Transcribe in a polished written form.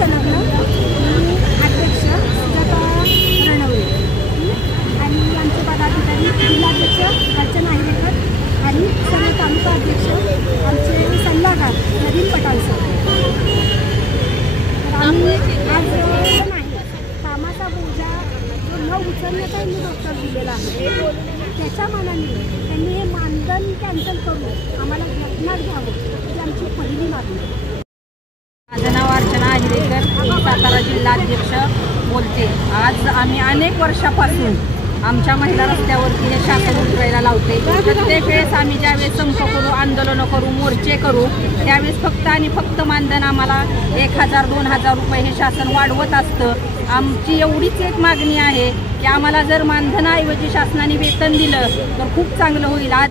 संलग्न अध्यक्ष सुजाता रणवळे आणि आमचे पदाधिकारी जिल्हाध्यक्ष अर्चना हिरेकर आणि सर्व तालुका अध्यक्ष आमचे सल्लागार नवीन पटाल सर. आम्ही आज नाही कामाचा बोजा जो न उचलण्याचा डॉक्टर दिलेला आहे त्याच्या मानाने त्यांनी हे मानधन कॅन्सल करून आम्हाला घटनात घ्यावं ही आमची पहिली मागणी. माझं नाव अर्चना हिरेकर, सातारा जिल्हाध्यक्ष बोलते. आज आम्ही अनेक वर्षापासून आमच्या महिला रस्त्यावरती हे शासन उतरायला लावते. प्रत्येक वेळेस आम्ही ज्यावेळेस संप करू, आंदोलनं करू, मोर्चे करू त्यावेळेस फक्त आणि फक्त मानधन आम्हाला 1000-2000 रुपये हे शासन वाढवत असतं. आमची एवढीच एक मागणी आहे की आम्हाला जर मानधनाऐवजी शासनाने वेतन दिलं तर खूप चांगलं होईल. आज